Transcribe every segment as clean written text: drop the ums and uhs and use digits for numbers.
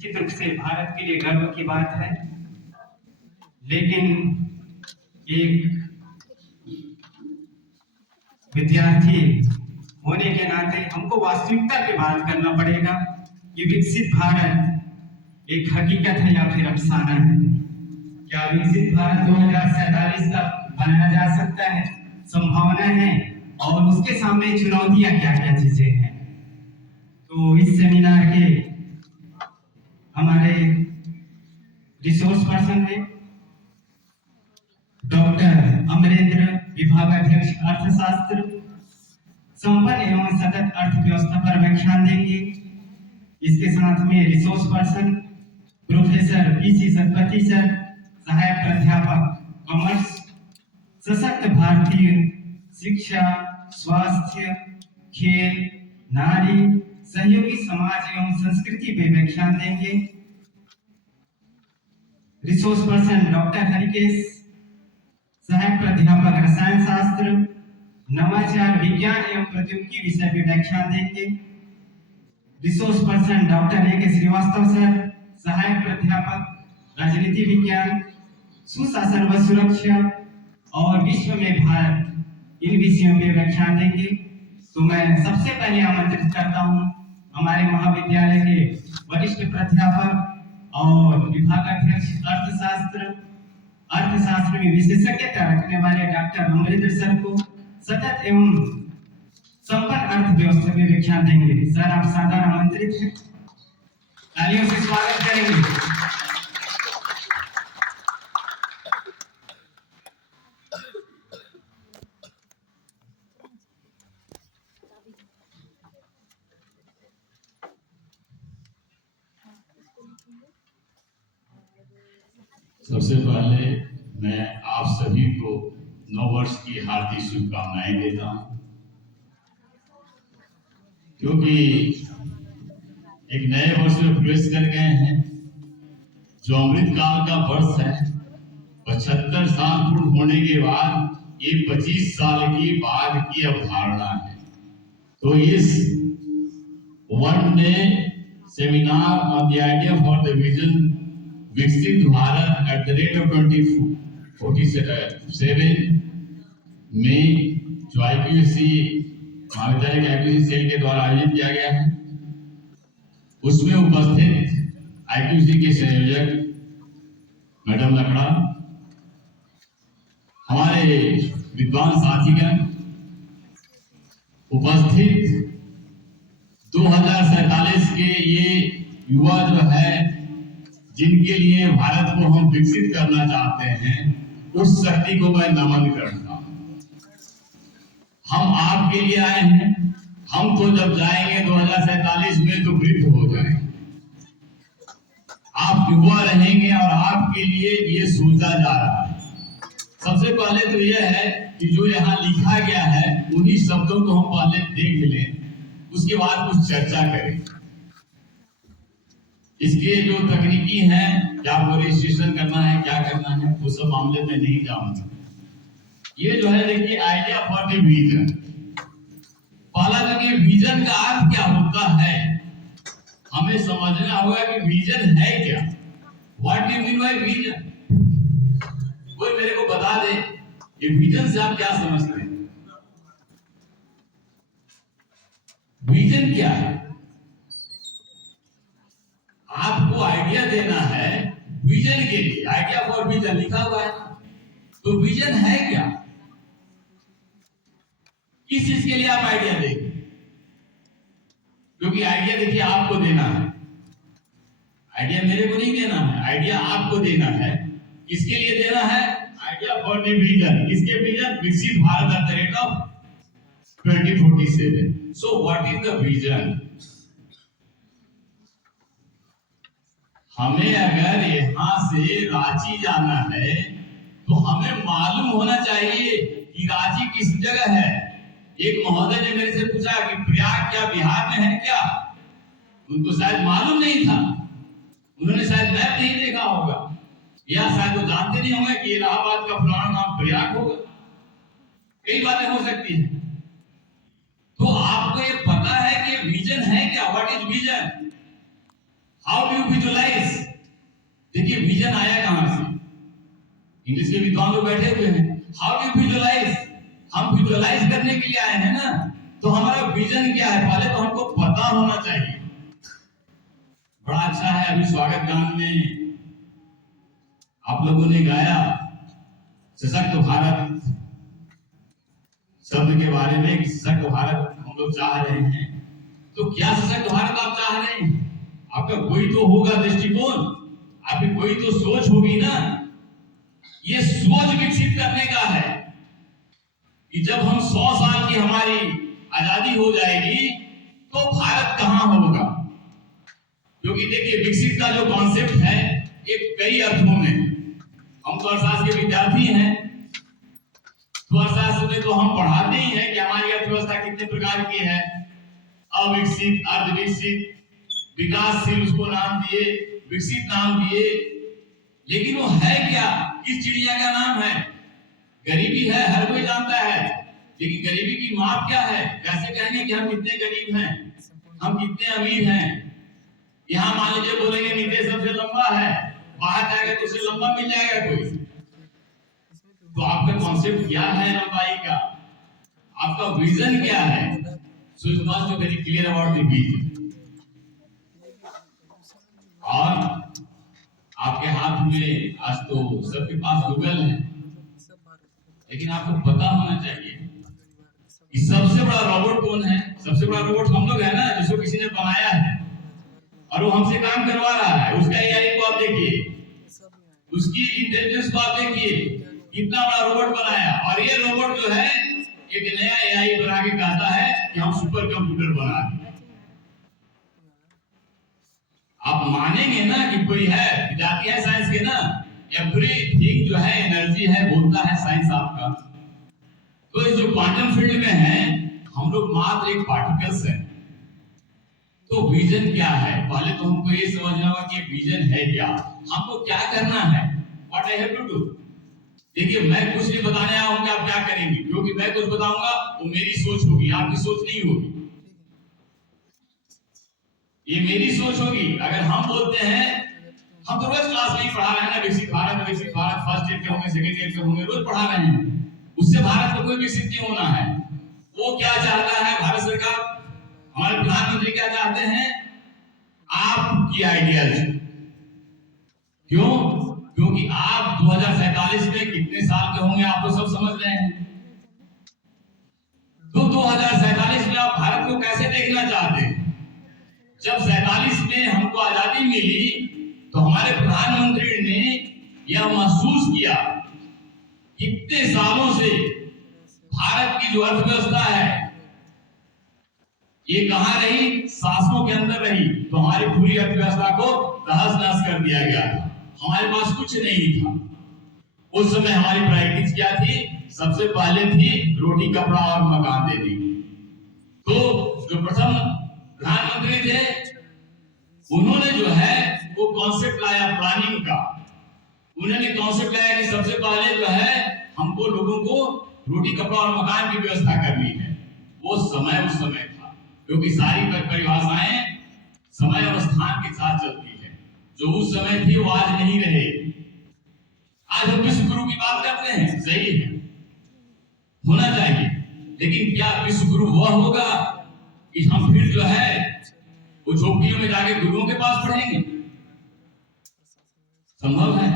निश्चित रूप से भारत के लिए गर्व की बात है, लेकिन एक विद्यार्थी होने के नाते हमको वास्तविकता पे बात करना पड़ेगा कि विकसित भारत एक हकीकत है या फिर अफसाना है। क्या विकसित भारत 2047 तक बनाया जा सकता है? संभावना है। और उसके सामने चुनौतियां क्या क्या चीजें हैं। तो इस सेमिनार के हमारे रिसोर्स पर्सन है डॉक्टर अमरेंद्र, विभागाध्यक्ष अर्थशास्त्र, संपन्न एवं सतत अर्थव्यवस्था पर व्याख्यान देंगे। इसके साथ में resource person professor PC Satpathy sir, सहायक प्राध्यापक कॉमर्स, सशक्त भारतीय शिक्षा, स्वास्थ्य, खेल, नारी, सहयोगी समाज एवं संस्कृति पे व्याख्यान देंगे। रिसोर्स पर्सन डॉक्टर हरिकेश, सहायक प्राध्यापक रसायन शास्त्र, नवाचार विज्ञान एवं प्रौद्योगिकी विषय पे व्याख्यान देंगे। रिसोर्स पर्सन डॉक्टर ए के श्रीवास्तव सर, सहायक प्राध्यापक राजनीति विज्ञान, सुशासन व सुरक्षा और विश्व में भारत, इन विषयों पे व्याख्यान देंगे। तो मैं सबसे पहले आमंत्रित करता हूं हमारे महाविद्यालय के वरिष्ठ प्राध्यापक और विभागाध्यक्ष अर्थशास्त्र में विशेषज्ञता रखने वाले डॉक्टर अमरेंद्र सर को सतत एवं संपन्न अर्थव्यवस्था में व्याख्यान देंगे। सर, आप सादर आमंत्रित हैं। तालियों से स्वागत करेंगे। सबसे पहले मैं आप सभी को नववर्ष की हार्दिक शुभकामनाएं देता हूं, क्योंकि एक नए वर्ष में प्रवेश कर गए हैं जो अमृत काल का वर्ष है। 75 साल पूर्ण होने के बाद ये 25 साल की बाद की अवधारणा है। तो इस one day seminar on the idea for the vision Viksit Bharat at the rate of 2047 में जो आईपीएससी महाविद्यालय के आईपीएससी सेल के द्वारा आयोजित किया गया है, उसमें उपस्थित आईपीएससी के संयोजक मैडम लकड़ा, हमारे विद्वान साथीगण, उपस्थित 2047 के ये युवा जो है जिनके लिए भारत को हम विकसित करना चाहते हैं, उस शक्ति को मैं नमन करता हूं। हम आपके लिए आए हैं। हम तो जब जाएंगे 2047 में तो वृद्ध हो जाएंगे। आप युवा रहेंगे और आपके लिए ये सोचा जा रहा है। सबसे पहले तो यह है कि जो यहाँ लिखा गया है उन्हीं शब्दों को हम पहले देख लें, उसके बाद कुछ चर्चा करें। इसके जो तकनीकी हैं, क्या आपको रजिस्ट्रेशन करना है, क्या करना है, वो सब मामले में नहीं जानता। ये जो है देखिए, आइडिया फॉर द विजन। पहला तो कि विजन का अर्थ क्या होता है, हमें समझना होगा कि विजन है क्या। What do you mean by vision? कोई मेरे को बता दे कि विजन से आप क्या समझते हैं। विजन क्या है? आपको आइडिया देना है विजन के लिए। आइडिया फॉर विजन लिखा हुआ है, तो विजन है क्या? किस चीज के लिए आप आइडिया देंगे? क्योंकि आइडिया देखिए आपको देना है, आइडिया मेरे को नहीं देना है, आइडिया आपको देना है। किसके लिए देना है? Idea for the vision. किसके vision? Viksit Bharat at the rate of 2047। So what is the vision? हमें अगर यहां से रांची जाना है तो हमें मालूम होना चाहिए कि रांची किस जगह है। एक महोदय ने मेरे से पूछा कि प्रयाग क्या बिहार में है क्या? उनको शायद मालूम नहीं था, उन्होंने शायद मैप नहीं देखा होगा, या शायद वो जानते नहीं होंगे कि इलाहाबाद का फलाना नाम प्रयाग होगा। कई बातें हो सकती है। तो आपको ये पता है कि विजन है क्या? What is vision? How do you visualise? देखिए विजन आया कहां से? इंग्लिश के विद्वान लोग बैठे हुए हैं। How do you visualise? हम विजुअलाइज करने के लिए आए हैं ना, तो हमारा विजन क्या है पहले तो हमको पता होना चाहिए। बड़ा अच्छा है, अभी स्वागत गान में आप लोगों ने गाया सशक्त भारत शब्द के बारे में कि सशक्त भारत हम लोग चाह रहे हैं। तो क्या सशक्त भारत आप चाह रहे हैं? आपका कोई तो होगा दृष्टिकोण, आपकी कोई तो सोच होगी ना। ये सोच विकसित करने का है कि जब हम 100 साल की हमारी आजादी हो जाएगी तो भारत कहां होगा। क्योंकि देखिए विकसित का जो कॉन्सेप्ट है एक कई अर्थों में, हम तो अर्थशास्त्र के विद्यार्थी हैं, तो अर्थशास्त्र में तो हम पढ़ाते ही हैं कि हमारी अर्थव्यवस्था कितने प्रकार की है, अविकसित, अर्धविकसित, विकासशील उसको नाम दिए, विकसित नाम दिए, लेकिन वो है क्या? किस चिड़िया का नाम है? गरीबी है, हर कोई जानता है, लेकिन गरीबी की माप क्या है? कैसे कहेंगे कि हम कितने गरीब हैं, हम कितने अमीर हैं? यहाँ मान लीजिए बोलेंगे नीतीश सबसे लंबा है, बाहर जाएगा तो उससे लंबा मिल जाएगा कोई। तो आपका कॉन्सेप्ट क्या है लंबाई का? आपका विजन क्या है? So it must be very clear about the vision. और आपके हाथ में आज तो सबके पास गूगल है, लेकिन आपको पता होना चाहिए कि सबसे बड़ा रोबोट कौन है? सबसे बड़ा रोबोट हम लोग है ना, जिसको किसी ने बनाया है और वो हमसे काम करवा रहा है। उसका एआई को आप देखिए, उसकी इंटेलिजेंस को आप देखिए, कितना बड़ा रोबोट बनाया। और ये रोबोट जो है एक नया एआई बना के कहता है कि हम सुपर कंप्यूटर बना रहे हैं। आप मानेंगे ना कि कोई है, विद्यार्थी है साइंस के ना, एवरीथिंग जो है एनर्जी है, बोलता है साइंस आपका। तो इस जो क्वांटम फील्ड में है हम लोग मात्र एक पार्टिकल्स है। तो विजन क्या है? पहले तो हमको ये समझना होगा कि विजन है क्या, हमको क्या करना है, what I have to do. देखिए मैं कुछ नहीं बताने आया हूं कि आप क्या करेंगे, क्योंकि मैं कुछ बताऊंगा वो मेरी सोच होगी, आपकी सोच नहीं होगी। ये मेरी सोच होगी। अगर हम बोलते हैं, हम तो रोज क्लास में ही पढ़ा रहे हैं ना, विकसित भारत फर्स्ट ईयर के होंगे, सेकंड ईयर के होंगे, रोज पढ़ा रहे हैं। उससे भारत को कोई विकसित नहीं होना है। वो क्या चाहता है भारत सरकार, हमारे प्रधानमंत्री क्या चाहते हैं? आपकी आइडियाज। क्यों? क्योंकि आप 2047 में कितने साल के होंगे आप तो सब समझ रहे हैं। तो 2047 में आप भारत को कैसे देखना चाहते हैं? जब 47 में हमको आजादी मिली तो हमारे प्रधानमंत्री ने यह महसूस किया कितने सालों से भारत की जो अर्थव्यवस्था है ये कहां रही? शासकों के अंदर रही। तो हमारी पूरी अर्थव्यवस्था को तहस नहस कर दिया गया था, हमारे पास कुछ नहीं था। उस समय हमारी प्रायोरिटीज क्या थी? सबसे पहले थी रोटी, कपड़ा और मकान देने की। तो जो प्रथम प्रधानमंत्री थे उन्होंने जो है वो कॉन्सेप्ट लाया प्लानिंग का। उन्होंने कॉन्सेप्ट लाया कि सबसे पहले जो है हमको लोगों को रोटी, कपड़ा और मकान की व्यवस्था करनी है। वो समय उस समय था, क्योंकि सारी परिभाषाएं समय और स्थान के साथ चलती है। जो उस समय थी वो आज नहीं रहे। आज हम विश्व गुरु की बात करते हैं, सही है, होना चाहिए, लेकिन क्या विश्व गुरु वह होगा कि हम फिर जो है वो झोपड़ियों में जाके गुरुओं के पास पढ़ेंगे? संभव है?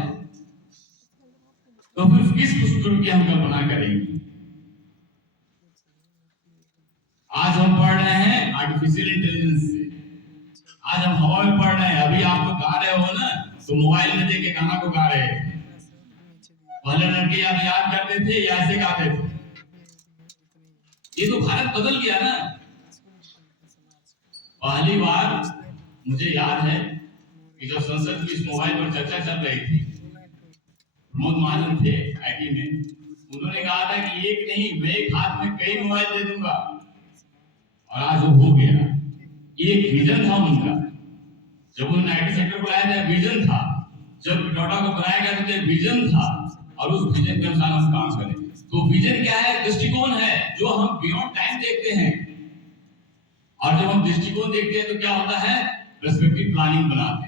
तो फिर किस विश्व गुरु की हम कल्पना करेंगे? आज हम पढ़ रहे हैं आर्टिफिशियल इंटेलिजेंस से, आज हम हवा में पढ़ रहे हैं। अभी आप लोग गा रहे हो ना, तो मोबाइल में देख के गाना को गा रहे हैं। पहले लड़के आप याद करते थे या ऐसे गाते थे? ये तो भारत बदल गया ना। पहली बार मुझे याद है कि जब संसद की इस मोबाइल पर चर्चा चल रही थी, प्रमोद महाजन थे आईटी में, उन्होंने कहा था कि एक नहीं, मैं एक हाथ में कई मोबाइल दे दूंगा, और आज वो हो गया। एक विजन था उनका, जब उन्होंने आईटी सेक्टर को लाया था विजन था, जब डोटा को बनाया गया तो विजन था, और उस विजन के अनुसार हम काम करें। तो विजन क्या है? दृष्टिकोण है, जो हम बियॉन्ड टाइम देखते हैं। और जब हम दृष्टिकोण देखते हैं तो क्या होता है? पर्सपेक्टिव प्लानिंग बनाते हैं।